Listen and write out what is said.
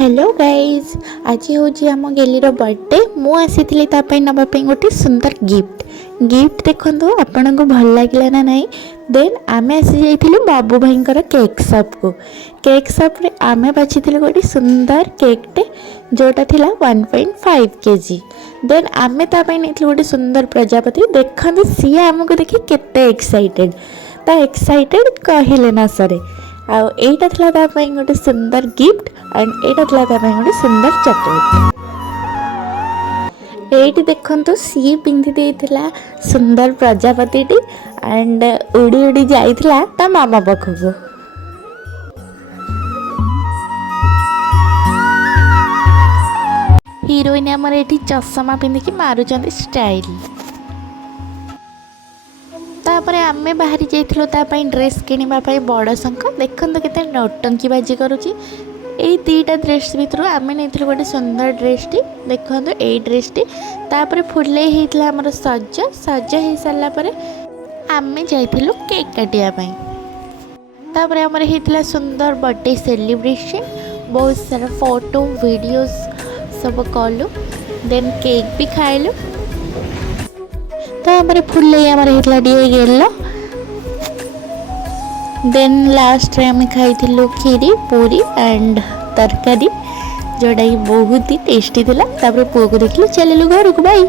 Hello guys आज हूँ आम गेलीर बर्थडे मु आसी नापी गोटे सुंदर गिफ्ट गिफ्ट देखो आपण को भल लगे ना नहीं। देन आम आसी जाइलु बाबू भाई केक शॉप को। केक शॉप रे आम बाछी गोटे सुंदर केकटे जोटा थिला 1.5 kg। देन आम तापाई नहीं गोटे सुंदर प्रजापति देखते सी आमको देखी केते एक्साइटेड ता एक्साइटेड कहले ना सरे। आईटा था गोटे सुंदर गिफ्ट एंड एटा था गोटे सुंदर चॉकलेट। ये देखु सी पिंधि देइथिला सुंदर प्रजापति एंड उड़ी उड़ी जाइथिला ता मामा पाखक। हीरोइन आमर एठी चश्मा पिंधिकी मारुचंदी स्टाइल। तापर आमे बाहरी जाइथिलु तापाई ड्रेस किनिबा बड़ शंख देखंतु केते नौटंकी बाजी करूची। एई तीटा ड्रेस भितर आमे नैथिलु गोटे सुंदर ड्रेसटी देखंतु एई ड्रेसटी। तापर फुले हेइतला हमर सज सज हे सारला परे आमे जाइथिलु केक काटिया पई। तापर हमर हेइतला सुंदर बर्थडे सेलिब्रेशन बहुत सारा फोटो वीडियोस सब कलु। देन केक भी खाइलु। तो हमारे फुल होता डी गेल। देन लास्ट रे हमें खाई खीरी पूरी एंड तरकारी जोटा बहुत ही टेस्टी थिला। पुओ को देखिलु चलिलु घर को बाई।